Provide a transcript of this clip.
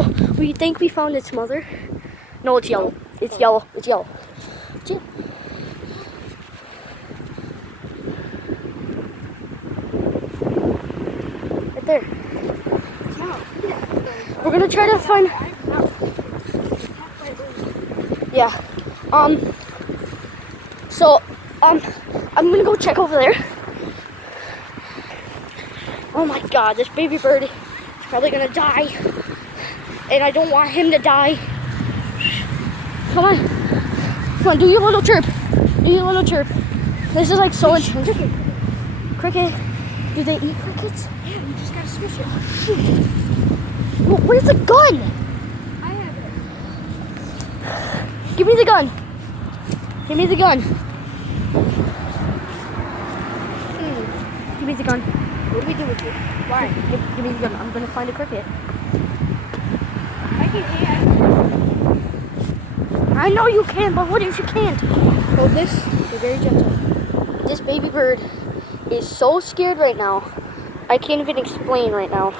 So we think we found its mother. No, it's yellow. It's yellow. It's yellow. It's yellow. Right there. We're gonna try to find. Yeah. So I'm gonna go check over there. Oh my God, this baby bird is probably gonna die, and I don't want him to die. Come on, come on, do your little chirp. Do your little chirp. This is like so intense. Cricket. Do they eat crickets? Yeah, you just gotta squish it. Shoot. Well, where's the gun? I have it. Give me the gun. Give me the gun. Give me the gun. What do we do with it? Why? Give me the gun. I'm gonna find a cricket. I can hand. I know you can, but what if you can't? Hold this. Be very gentle. This baby bird is so scared right now. I can't even explain right now.